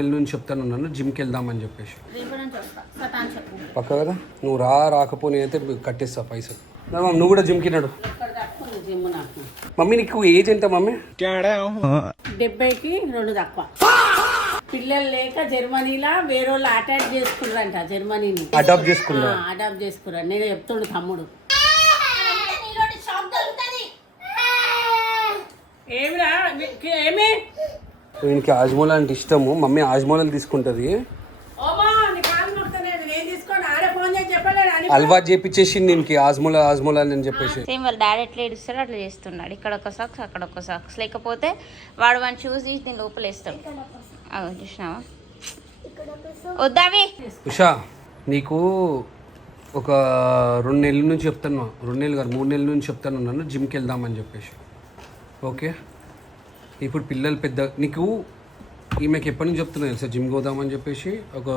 నెలల నుంచి చెప్తాను ఉన్నాను జిమ్కి వెళ్దామని చెప్పేసి. పక్క కదా నువ్వు రాకపోతే అయితే కట్టేస్తా పైసలు. నువ్వు కూడా జిమ్కి నడు. మమ్మీ నీకు ఏజ్ ఎంత మమ్మీ? 70కి 2 తక్కువ. పిల్లలు లేక జర్మనీలో వేరే వాళ్ళు అటాక్ చేసుకున్నారంట. జర్మనీని అడాప్ట్ చేసుకున్నారు. నేను చెప్తుండు తమ్ముడు. వీనికి ఆజ్మోలా అంటే ఇష్టము. మమ్మీ ఆజ్మోలాలు తీసుకుంటుంది. అలవాటు చేపించేసి దీనికి ఆజ్మోలా అని చెప్పేసి. సేమ్ వాళ్ళ డాడీ ఎట్లా ఏడుస్తాడో అట్లా చేస్తున్నాడు. ఇక్కడ ఒక సాక్స్ అక్కడ ఒక సాక్స్. లేకపోతే వాడు వాడిని చూసి దీని లోపల వేస్తాడు. చూసినావా వద్దావి. ఉషా నీకు ఒక 2 నెలల నుంచి చెప్తాను, 2 నెలలు కాదు 3 నెలల నుంచి చెప్తాను ఉన్నాను జిమ్కి వెళ్దామని చెప్పేసి. ఓకే ఇప్పుడు పిల్లలు పెద్ద నీకు ఈమెకి ఎప్పటి నుంచి చెప్తున్నాను సార్ జిమ్కి పోదామని చెప్పేసి. ఒక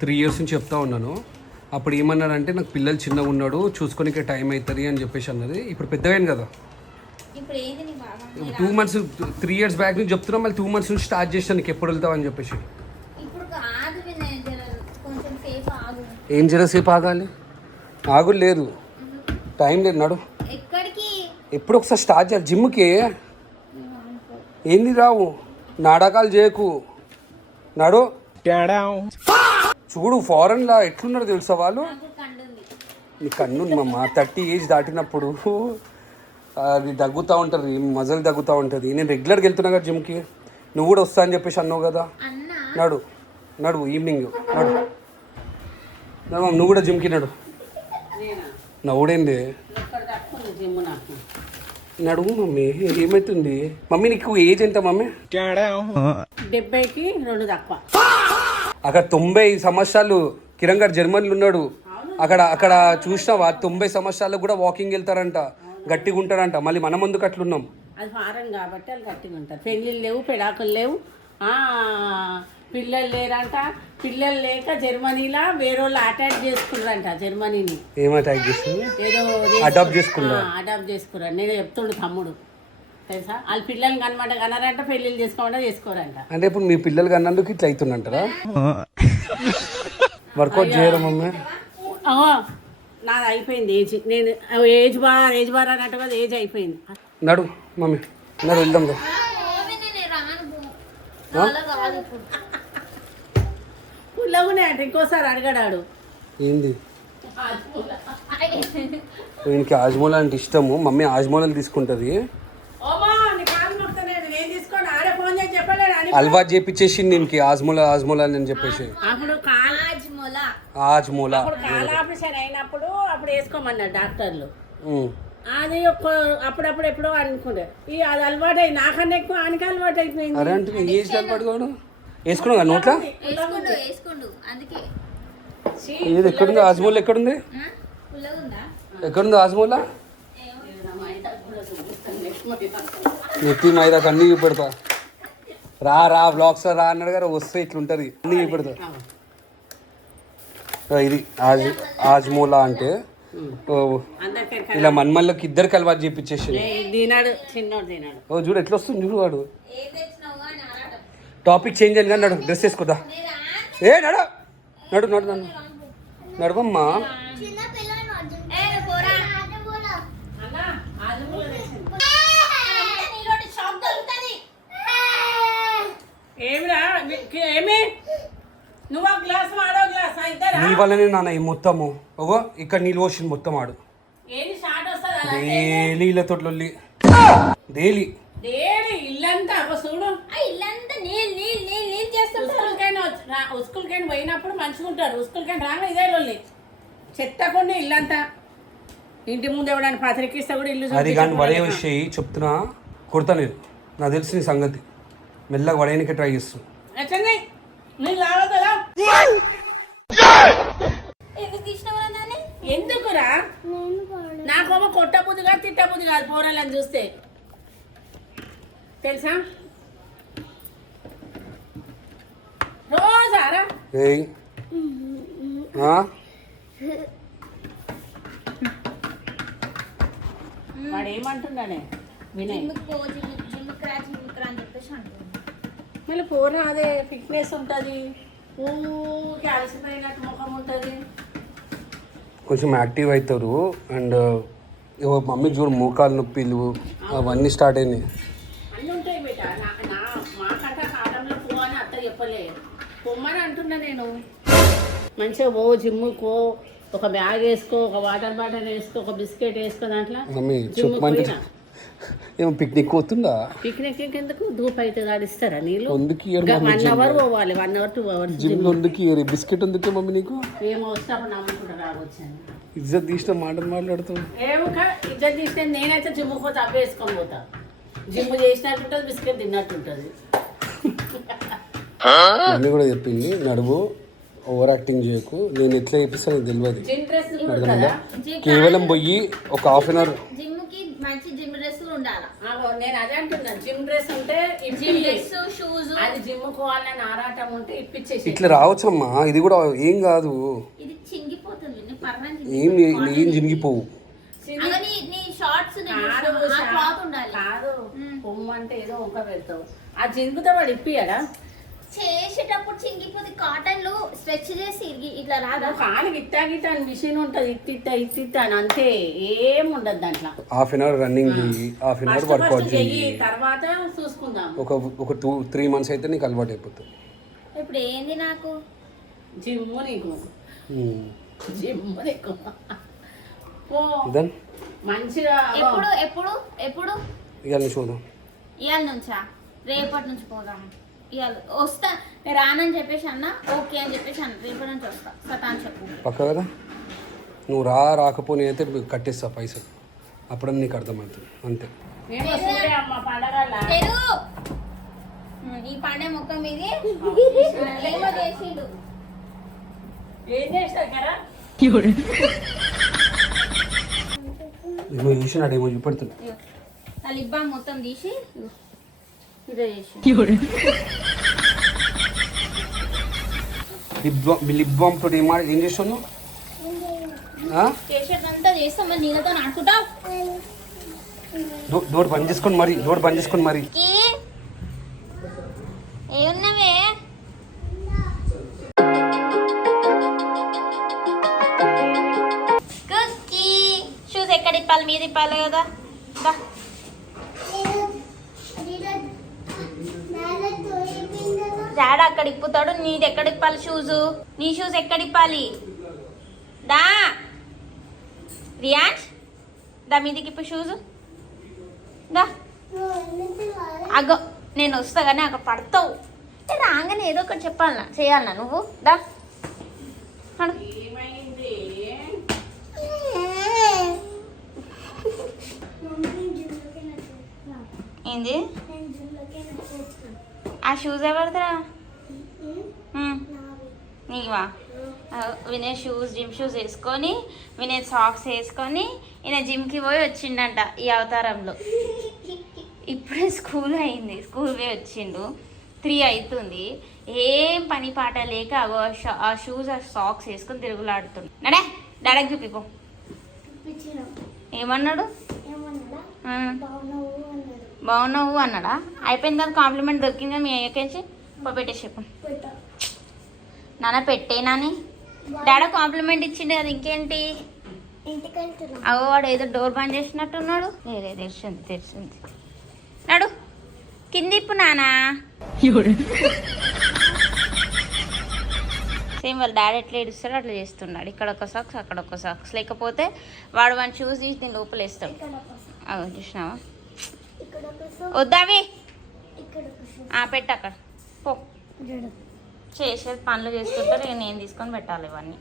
3 years నుంచి చెప్తా ఉన్నాను. అప్పుడు ఏమన్నాడంటే నాకు పిల్లలు చిన్నగా ఉన్నాడు చూసుకొనికే టైం అవుతుంది అని చెప్పేసి అన్నది. ఇప్పుడు పెద్దగాను కదా. 2 months 3 years బ్యాక్ నుంచి చెప్తున్నా. మళ్ళీ 2 months నుంచి స్టార్ట్ చేసాను నీకు ఎప్పుడు వెళ్తావు అని చెప్పేసి. ఏం జరసేపు ఆగాలి? ఆగు లేదు, టైం లేదు. నడు ఎప్పుడు ఒకసారి స్టార్ట్ చేయాలి జిమ్కి. ఏంది రావు నాటకాలు చేయకు. నడు చూడు ఫారెన్లా ఎట్లున్నారు తెలుసా వాళ్ళు. నీ కన్ను మమ్మ 30 ఏజ్ దాటినప్పుడు అది దగ్గుతూ ఉంటుంది, మజలు దగ్గుతూ ఉంటుంది. నేను రెగ్యులర్గా వెళ్తున్నా కదా జిమ్కి. నువ్వు కూడా వస్తా అని చెప్పేసి అన్నావు కదా. నడు ఈవినింగ్ నడు. నువ్వు కూడా జిమ్కి నడు. నవ్వుడేంది నడువు మమ్మీ. ఏమవుతుంది మమ్మీ నీకు ఏజ్ ఎంత మమ్మీ? 70కి 2 తక్కువ. అక్కడ 90 సంవత్సరాలు కిరణ్ గారు జర్మనీలో ఉన్నాడు. అక్కడ చూసినావా 90 సంవత్సరాలకు కూడా వాకింగ్ వెళ్తారంట, గట్టిగా ఉంటారంట. మళ్ళీ మనం ముందుకు అట్లున్నాం. అది ఫారెన్ కాబట్టి వాళ్ళు గట్టిగా ఉంటారు. పెళ్ళిళ్ళు లేవు, పెడాకులు లేవు, పిల్లలు లేరంట. పిల్లలు లేక జర్మనీలో వేరే వాళ్ళు అటాక్ చేసుకున్నారంట. జర్మనీని ఏం అటాక్ చేస్తుంది? ఏదో అడాప్ట్ చేసుకున్నారు. నేను చెప్తుండు తమ్ముడు తెలుసా. వాళ్ళ పిల్లల్ని కన్నారంట, పెళ్ళిళ్ళు చేసుకోరంట. అంటే ఇప్పుడు మీ పిల్లలు కన్నందుకు ఇట్లా అవుతుందంటారా? వర్కౌట్ చేయరు మమ్మీ. నాది అయిపోయింది ఏజ్. నేను ఏజ్ బార్ అన్నట్టు కదా ఏజ్ అయిపోయింది. నడు మమ్మీ నడు వెళ్దాం. పుల్లగునే అంటే ఇంకోసారి అడగడాడు. ఏంది వీనికి ఆజ్మోలా అంటే ఇష్టము. మమ్మీ ఆజ్మోలాలు తీసుకుంటుంది. అలవాటు చేపించేసి దీనికి ఆజ్మోలా అని చెప్పేసి. అప్పుడు ఆజ్మోలా కాల్ ఆపరేషన్ అయినప్పుడు అప్పుడు వేసుకోమన్నారు డాక్టర్లు. అది అప్పుడప్పుడు ఎప్పుడో అనుకుంటే అది అలవాటు అయ్యి నాకన్నా ఎక్కువ ఆయనకి అలవాటు అయిపోయింది. అరే అంటే ఏజ్ అలవాటు కాదు వేసుకున్నావు నోట్లా. ఏది ఎక్కడుంది ఆజ్మోలా? ఎక్కడుంది ఆజ్మోలా? నెత్తి మైదా అన్నీ చూపెడతా. రా బ్లాగ్స్ రా అన్నాడు కదా, వస్తే ఇట్లుంటుంది అన్నీ చూపెడతా. ఇది ఆజ్మోలా అంటే ఇలా మన్మల్లోకి ఇద్దరికి అలవాటు చేపించేసి. ఓ చూడు ఎట్లా వస్తుంది చూడు వాడు. టాపిక్ చేంజ్ అని కానీ నడు డ్రెస్ వేసుకోదా. నడవమ్మా. నీ వల్లనే నాన్న ఈ మొత్తము. ఓగో ఇక్కడ నీళ్ళు పోసింది మొత్తం ఆడు. డైలీ ఇలా తొట్లొల్లి డైలీ ఇల్లంతా చూడు. ఉస్కూల్కైనా పోయినప్పుడు మంచిగా ఉంటారు. ఉస్కూల్కైనా రాగా ఇదే లొల్లి చెత్తకుండా ఇల్లంతా. ఇంటి ముందు ఎవడని పత్రికిస్తే కూడా ఇల్లు అది కానీ వడే విషయం చెప్తున్నా. కొడతా నేను, నాకు తెలిసి నీ సంగతి. మెల్లగా వడేయడానికి ట్రై చేస్తాను. ఎందుకురా? నాకేమో కొట్ట బుద్ధి కాదు, తిట్ట బుద్ధి కాదు పోరాలని చూస్తే తెలుసా. రోజారా వాడు ఏమంటున్నాడే వినయ్. మళ్ళీ పూర్ణ అదే ఫిట్నెస్ ఉంటుంది, ఊరికి అలసిపోయినట్టు ముఖం ఉంటుంది. కొంచెం యాక్టివ్ అవుతారు. అండ్ మమ్మీ చూడు మోకాలు నొప్పిలు అవన్నీ స్టార్ట్ అయినాయి. అన్నీ ఉంటాయి బిడ్డ. మాకంట కాలంలో పో అని అత్త చెప్పలే, పొమ్మని అంటున్నా నేను. మంచిగా పో, జిమ్ముకో, ఒక బ్యాగ్ వేసుకో, ఒక వాటర్ బాటిల్ వేసుకో, ఒక బిస్కెట్ వేసుకో, దాంట్లో మమ్మీ జిమ్ముకు చెప్పమంటే పోయినా. ఏమో పిక్నిక్ పోతుందా? పిక్నిక్ ఎందుకు? ధూప్ అయితే ఆడిస్తారా నీళ్ళు? ఎందుకు 1 అవర్ పోవాలి, 1 అవర్ 2 అవర్స్ జిమ్ ఎందుకు బిస్కెట్ ఎందుకే మమ్మీ నీకు? ఏమో వస్తే అప్పుడు నమ్ముకుంటా రావచ్చాను. ఇజ్జత్ తీసిన మాటలు మాట్లాడుతావు. ఏమో ఇద్దరు తీస్తే నేనైతే జిమ్కి పోతే అవి వేసుకొని పోతా. జిమ్ చేసినట్టు ఉంటుంది, బిస్కెట్ తిన్నట్టు ఉంటుంది. మమ్మీ కూడా చెప్పింది, నడువు ఓవర్ యాక్టింగ్ చేయకు, నేను ఎట్లా చేపిస్తాను నీకు తెలియదు. జిమ్ డ్రెస్ అర్థమైందా? కేవలం పోయి ఒక హాఫ్ అన్ అవర్ జిమ్కి మంచి జిమ్ డ్రెస్ ఉండాలి. నేను అదే అంటున్నాను, జిమ్ డ్రెస్ ఉంటే జిమ్ డ్రెస్, షూస్. అది జిమ్ కోవాలని ఆరాటం ఉంటే ఇప్పించేసి. ఇట్లా రావచ్చమ్మా, ఇది కూడా ఏం కాదు. ఇది చింగిపోతుంది, నీ పర్మనెంట్ ఏం జినిగిపోవు. నీ షార్ట్స్ క్లాత్ ఉండాలి. కాదు, పొమ్ము అంటే ఏదో ఒక పెడతావు, ఆ జింకుతో వాడు ఇప్పియడా? చేసేటప్పుడు చింగిపోతే కాటన్లు స్ట్రెచ్ చేసి ఇట్లా రాదా? కాలు గిట్టా అని మిషన్ ఉంటుంది, ఇట్టిట్ట అని అంతే, ఏం ఉండదు దాంట్లో. హాఫ్ అన్ అవర్ రన్నింగ్ చేయి, హాఫ్ అన్ అవర్ వర్కౌట్ చేయి, తర్వాత చూసుకుందాం. ఒక 2-3 months అయితే నీకు అలవాటు అయిపోతుంది. ఇప్పుడు ఏంది నాకు జిమ్ నీకు, జిమ్ నీకు మంచిగా. ఎప్పుడు ఎప్పుడు ఎప్పుడు ఇవాళ చూద్దాం. ఇవాళ నుంచా? రేపటి నుంచి పోదాం. ఇవాళ వస్తా, నేను రానని చెప్పేసి అన్న, ఓకే అని చెప్పేసి అన్న, రేపటి నుంచి వస్తా. సతాన్ చెప్పు పక్క కదా, నువ్వు రాకపోనీ అయితే కట్టేస్తా పైసలు, అప్పుడు నీకు అర్థమవుతుంది అంతే. ఈ పండే ముఖం ఇది ఏమో చేసిండు. ఏం చేస్తా కదా ఏమో చేసినాడు, ఏమో చూపెడుతున్నా. ఆ లిప్ బామ్ మొత్తం తీసి ఇదే చేసి లిప్ బామ్ తోటి ఏం చేస్తాను? చేసేదంతా చేస్తాం, మరి నీళ్ళతో నాటుకుంటావు. డోర్ బంద్ చేసుకొని మరి ఏమున్నావే? కుక్కీ షూస్ ఎక్కడ ఇప్పాలి? మీద ఇప్పాలి కదా. డాడీ అక్కడ ఇప్పుతాడు, నీది ఎక్కడ ఇప్పాలి షూజు? నీ షూస్ ఎక్కడ ఇప్పాలి? దా రియాన్స్, దా మీదికి ఇప్పు షూజు. దా అగ్గో, నేను వస్తా కానీ అక్కడ పడతావు. రాగానే ఏదో ఒకటి చెప్పాలనా, చేయాలనా నువ్వు? దా ఏంది ఆ షూస్ ఎవరిదిరా? నీవా? వినయ్ జిమ్ షూస్ వేసుకొని, వినయ్ సాక్స్ వేసుకొని ఈయన జిమ్కి పోయి వచ్చిండంట ఈ అవతారంలో. ఇప్పుడే స్కూల్ అయింది, స్కూల్ పోయి వచ్చిండు, 3 అవుతుంది. ఏం పని పాట లేక ఆ షూస్ ఆ సాక్స్ వేసుకొని తిరుగులాడుతుండు. నడే డాడీకి చూపిపో. ఏమన్నాడు? బాగున్నావు అన్నాడా? అయిపోయింది కదా, కాంప్లిమెంట్ దొరికిందా మీ అయ్యకేసి? పెట్టేసేపు నాన్న, పెట్టేనాని డాడీ కాంప్లిమెంట్ ఇచ్చిండు కదా, ఇంకేంటి? అగో వాడు ఏదో డోర్ బంద్ చేసినట్టున్నాడు. లేదే, తెరిచింది. నాడు కింది ఇప్పు నానా. సేమ్ వాళ్ళ డాడీ ఎట్లా ఏడుస్తాడో అట్లా చేస్తున్నాడు. ఇక్కడ ఒక సాక్స్, అక్కడ ఒక సాక్స్, లేకపోతే వాడు వాడిని షూస్ తీసి దీని లోపల వేస్తాడు. అగో చూసినావా? వద్దావి పెట్టు అక్కడ పో. చేసేది పనులు చేస్తుంటారు, నేను తీసుకొని పెట్టాలి ఇవన్నీ.